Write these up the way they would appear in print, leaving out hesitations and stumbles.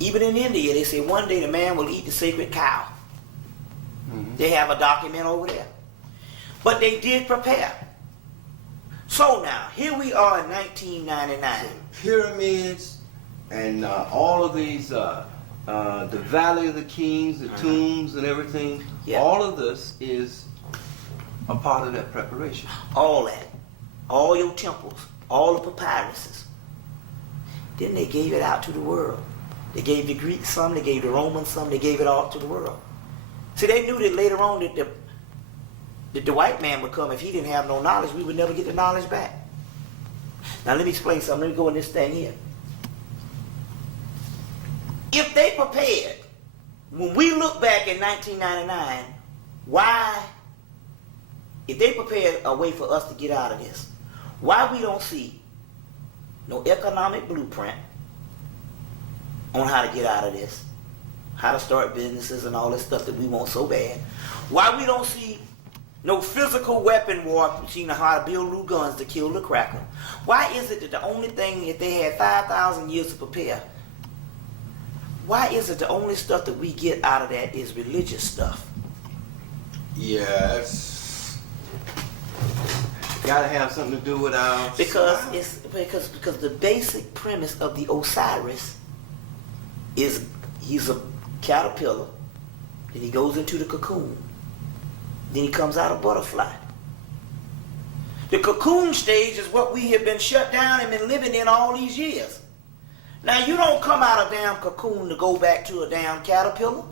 Even in India, they say one day the man will eat the sacred cow. They have a document over there. But they did prepare. So now, here we are in 1999. Pyramids and all of these, the Valley of the Kings, the tombs and everything, all of this is a part of that preparation. All that. All your temples, all the papyruses. Then they gave it out to the world. They gave the Greeks some, they gave the Romans some, they gave it all to the world. See, they knew that later on that the white man would come. If he didn't have no knowledge, we would never get the knowledge back. Now let me explain something. Let me go in this thing here. If they prepared, when we look back in 1999, why, if they prepared a way for us to get out of this, why we don't see no economic blueprint on how to get out of this, how to start businesses and all this stuff that we want so bad, why we don't see no physical weapon war between how to build new guns to kill the cracker, why is it that the only thing, if they had 5,000 years to prepare, why is it the only stuff that we get out of that is religious stuff? Yes. Gotta have something to do with our because the basic premise of the Osiris is he's a caterpillar, then he goes into the cocoon, then he comes out a butterfly. The cocoon stage is what we have been shut down and been living in all these years. Now you don't come out of a damn cocoon to go back to a damn caterpillar.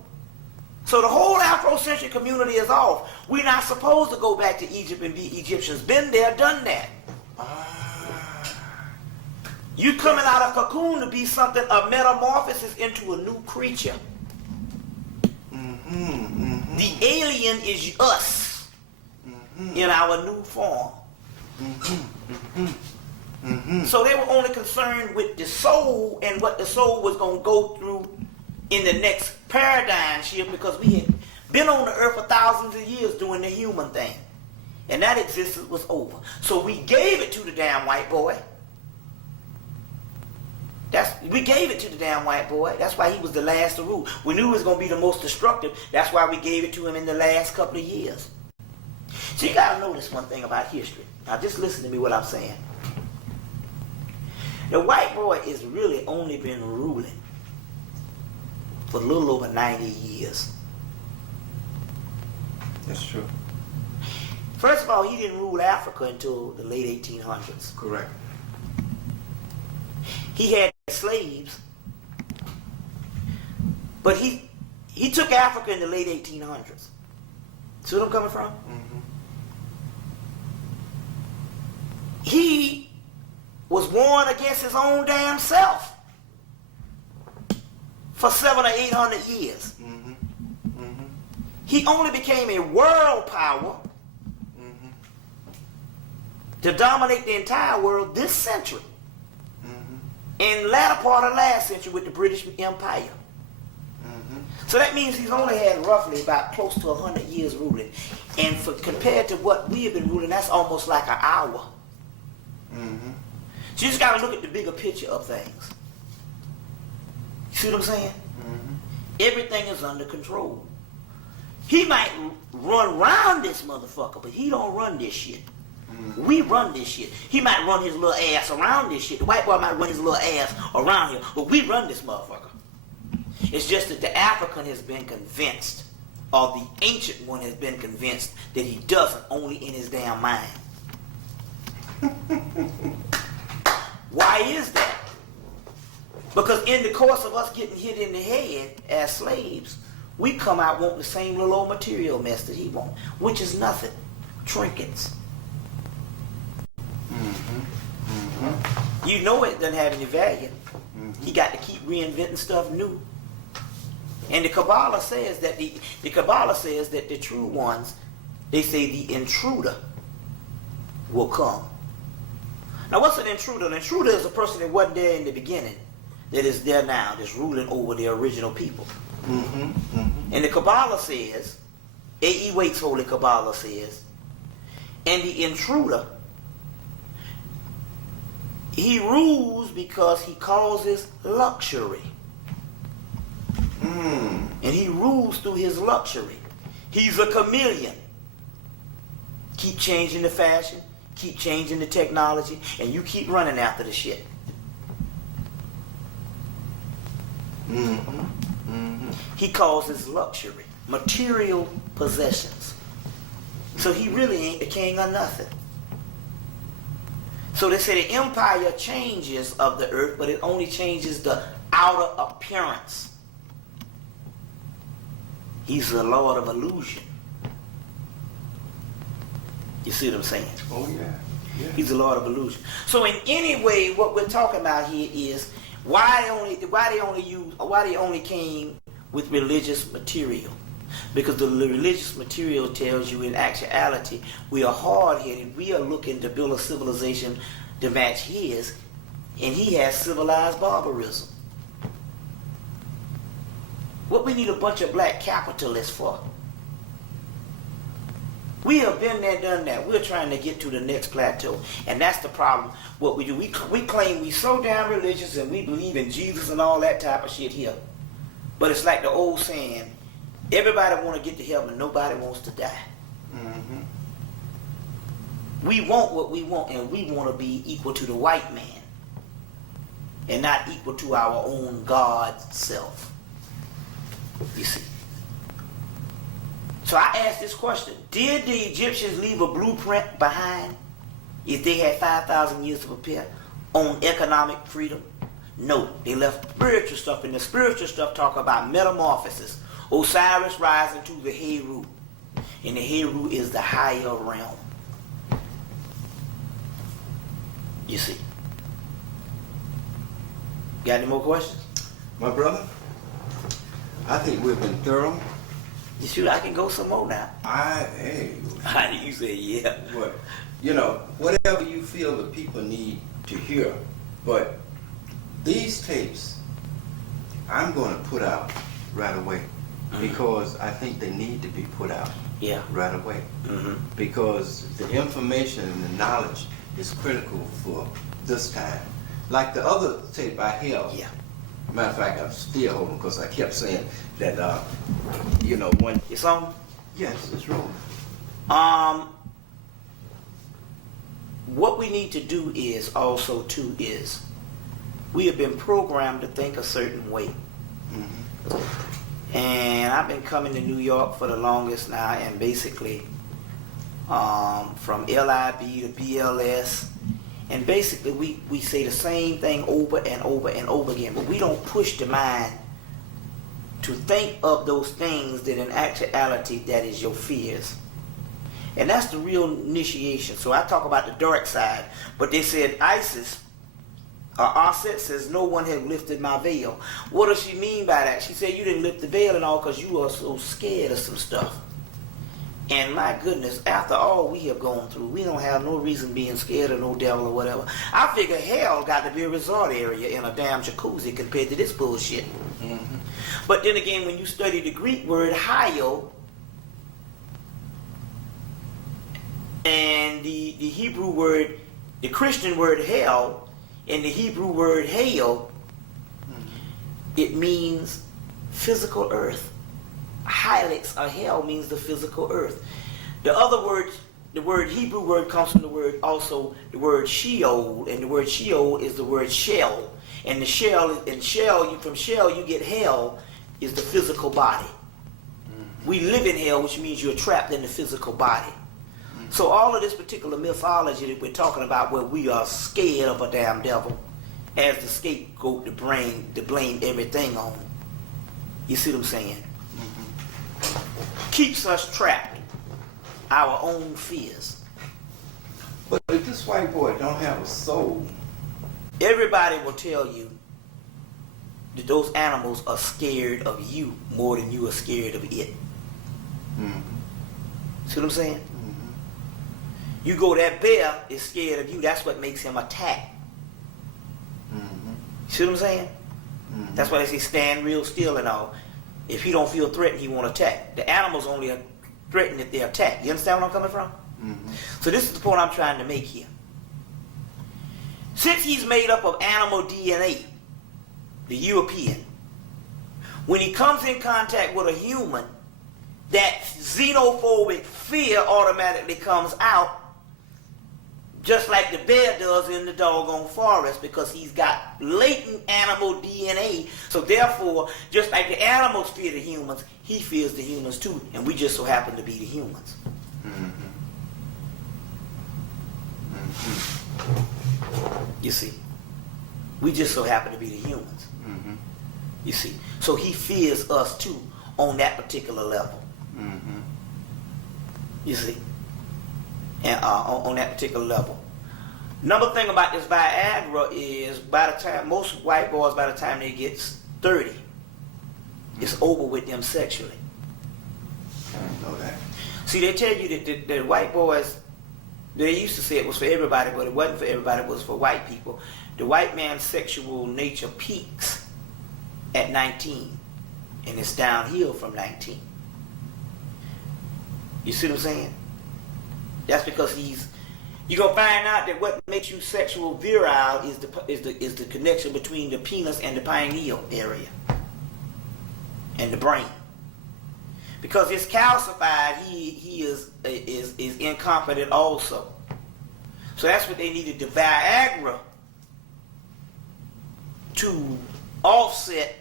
So the whole Afrocentric community is off. We're not supposed to go back to Egypt and be Egyptians. Been there, done that. You coming out of cocoon to be something, a metamorphosis into a new creature. The alien is us in our new form. So they were only concerned with the soul and what the soul was going to go through in the next paradigm shift, because we had been on the earth for thousands of years doing the human thing. And that existence was over. So we gave it to the damn white boy. We gave it to the damn white boy. That's why he was the last to rule. We knew he was going to be the most destructive. That's why we gave it to him in the last couple of years. So you got to know this one thing about history. Now just listen to me what I'm saying. The white boy has really only been ruling for a little over 90 years. That's true. First of all, he didn't rule Africa until the late 1800s. Correct. He had slaves, but he took Africa in the late 1800s. See what I'm coming from? He was warned against his own damn self for 700 or 800 years. He only became a world power to dominate the entire world this century. In the latter part of last century with the British Empire. So that means he's only had roughly about close to 100 years ruling. And compared to what we have been ruling, that's almost like an hour. So you just got to look at the bigger picture of things. You see what I'm saying? Everything is under control. He might run around this motherfucker, but he don't run this shit. We run this shit. He might run his little ass around this shit. The white boy might run his little ass around here, but we run this motherfucker. It's just that the African has been convinced, or the ancient one has been convinced, that he doesn't, only in his damn mind. Why is that? Because in the course of us getting hit in the head as slaves, we come out wanting the same little old material mess that he wants, which is nothing. Trinkets. You know it doesn't have any value. He got to keep reinventing stuff new. And the Kabbalah says that the true ones, they say the intruder will come. Now what's an intruder? An intruder is a person that wasn't there in the beginning, that is there now, that's ruling over the original people. And the Kabbalah says, A.E. Waite's Holy Kabbalah says, and the intruder, he rules because he causes luxury. And he rules through his luxury. He's a chameleon. Keep changing the fashion, keep changing the technology, and you keep running after the shit. He calls his luxury material possessions. So he really ain't the king of nothing. So they say the empire changes of the earth, but it only changes the outer appearance. He's the Lord of illusion. You see what I'm saying? Oh yeah. He's the Lord of illusion. So in any way, what we're talking about here is why they only came with religious material. Because the religious material tells you in actuality we are hard-headed. We are looking to build a civilization to match his, and he has civilized barbarism. What we need a bunch of black capitalists for? We have been there, done that. We're trying to get to the next plateau. And that's the problem. What we do, we claim we so damn religious and we believe in Jesus and all that type of shit here. But it's like the old saying, everybody want to get to heaven, nobody wants to die. We want what we want, and we want to be equal to the white man and not equal to our own God self. You see. So I asked this question: did the Egyptians leave a blueprint behind if they had 5,000 years to prepare on economic freedom? No, they left spiritual stuff, and the spiritual stuff talk about metamorphosis. Osiris rising to the Heru, and the Heru is the higher realm. You see. Got any more questions? My brother, I think we've been thorough. You shoot, I can go some more now. Hey. How do you say yeah? What? You know, whatever you feel the people need to hear. But these tapes, I'm going to put out right away. Because I think they need to be put out right away. Because the information and the knowledge is critical for this time. Like the other tape I held. Matter of fact, I'm still holding because I kept saying that, when... It's on? Yes, it's rolling. What we need to do is also, too, is we have been programmed to think a certain way. And I've been coming to New York for the longest now, and basically from LIB to BLS, and basically we say the same thing over and over and over again, but we don't push the mind to think of those things that in actuality that is your fears. And that's the real initiation. So I talk about the dark side, but they said ISIS, Aset says, no one has lifted my veil. What does she mean by that? She said you didn't lift the veil and all because you are so scared of some stuff. And my goodness, after all we have gone through, we don't have no reason being scared of no devil or whatever. I figure hell got to be a resort area in a damn jacuzzi compared to this bullshit. But then again, when you study the Greek word hyo and the Hebrew word, the Christian word hell, and the Hebrew word hail, it means physical earth. Helix or hell means the physical earth. The other word, the word Hebrew word comes from the word Sheol, and the word Sheol is the word shell. And the from shell you get hell is the physical body. We live in hell, which means you're trapped in the physical body. So all of this particular mythology that we're talking about, where we are scared of a damn devil as the scapegoat to blame everything on. You see what I'm saying? Keeps us trapped. Our own fears. But if this white boy don't have a soul, everybody will tell you that those animals are scared of you more than you are scared of it. See what I'm saying? You go, that bear is scared of you. That's what makes him attack. See what I'm saying? That's why they say stand real still and all. If he don't feel threatened, he won't attack. The animals only are threatened if they attack. You understand where I'm coming from? So this is the point I'm trying to make here. Since he's made up of animal DNA, the European, When he comes in contact with a human, that xenophobic fear automatically comes out, just like the bear does in the doggone forest, because he's got latent animal DNA. So therefore, just like the animals fear the humans, he fears the humans too, and we just so happen to be the humans. Mm-hmm. You see, we just so happen to be the humans. Mm-hmm. You see, so he fears us too on that particular level. Mm-hmm. You see, and on that particular level. Another thing about this Viagra is, by the time most white boys, by the time they get 30, it's over with them sexually. I didn't know that. See, they tell you that the white boys, they used to say it was for everybody, but it wasn't for everybody. It was for white people. The white man's sexual nature peaks at 19, and it's downhill from 19. You see what I'm saying? That's because you're gonna find out that what makes you sexual virile is the connection between the penis and the pineal area and the brain. Because it's calcified, he is incompetent also. So that's what they needed the Viagra to offset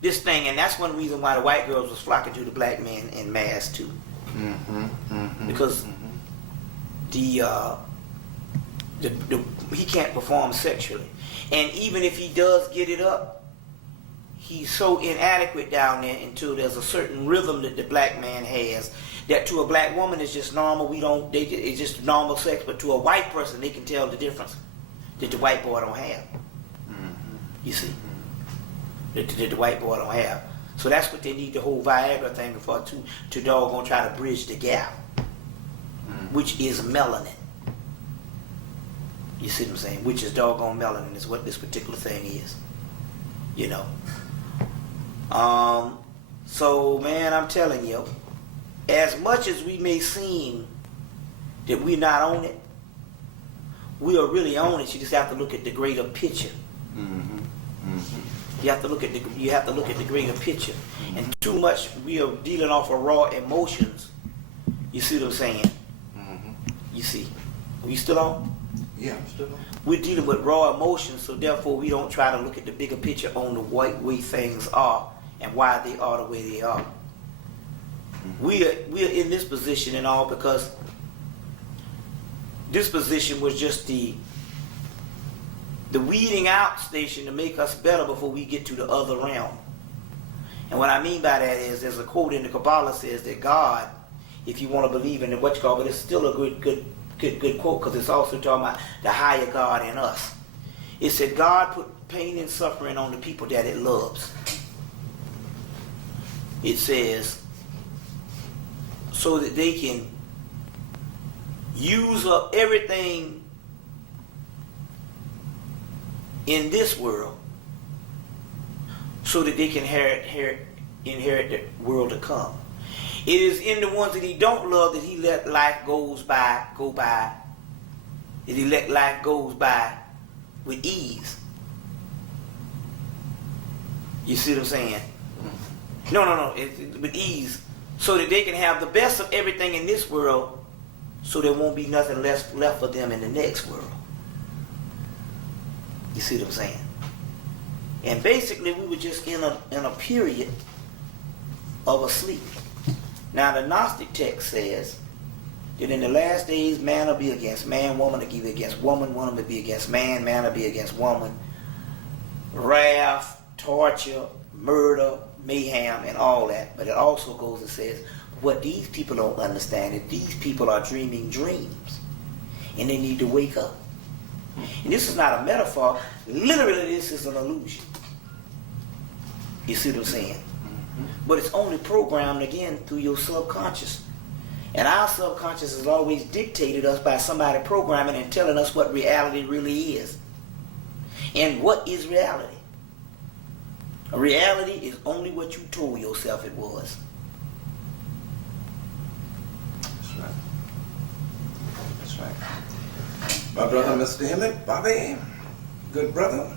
this thing, and that's one reason why the white girls was flocking to the black men in mass too. Mm-hmm. Mm-hmm. Because he can't perform sexually, and even if he does get it up, he's so inadequate down there until there's a certain rhythm that the black man has that to a black woman is just normal. It's just normal sex, but to a white person they can tell the difference that the white boy don't have. You see, that the white boy don't have. So that's what they need the whole Viagra thing for, to doggone try to bridge the gap, which is melanin. You see what I'm saying? Which is doggone melanin is what this particular thing is. You know. So man, I'm telling you, as much as we may seem that we're not on it, we are really on it. You just have to look at the greater picture. Mm-hmm. Mm-hmm. You have to look at the greater picture. And too much we are dealing off of raw emotions. You see what I'm saying? Mm-hmm. You see. Are you still on? Yeah, I'm still on. We're dealing with raw emotions, so therefore we don't try to look at the bigger picture on the way things are and why they are the way they are. Mm-hmm. We're in this position and all because this position was just the weeding out station to make us better before we get to the other realm. And what I mean by that is, there's a quote in the Kabbalah says that God, if you want to believe in what you call, but it's still a good quote because it's also talking about the higher God in us. It said God put pain and suffering on the people that it loves. It says so that they can use up everything in this world so that they can inherit the world to come. It is in the ones that he don't love that he let life go by. That he let life goes by with ease. You see what I'm saying? No. With ease. So that they can have the best of everything in this world so there won't be nothing left for them in the next world. You see what I'm saying? And basically we were just in a period of a sleep. Now the Gnostic text says that in the last days man will be against man, woman will be against woman, woman will be against man, man will be against woman. Wrath, torture, murder, mayhem, and all that. But it also goes and says what these people don't understand is these people are dreaming dreams and they need to wake up. And this is not a metaphor. Literally, this is an illusion. You see what I'm saying? Mm-hmm. But it's only programmed, again, through your subconscious. And our subconscious has always dictated us by somebody programming and telling us what reality really is. And what is reality? Reality is only what you told yourself it was. That's right. That's right. My brother, Mr. Hemmitt, Bobby, good brother.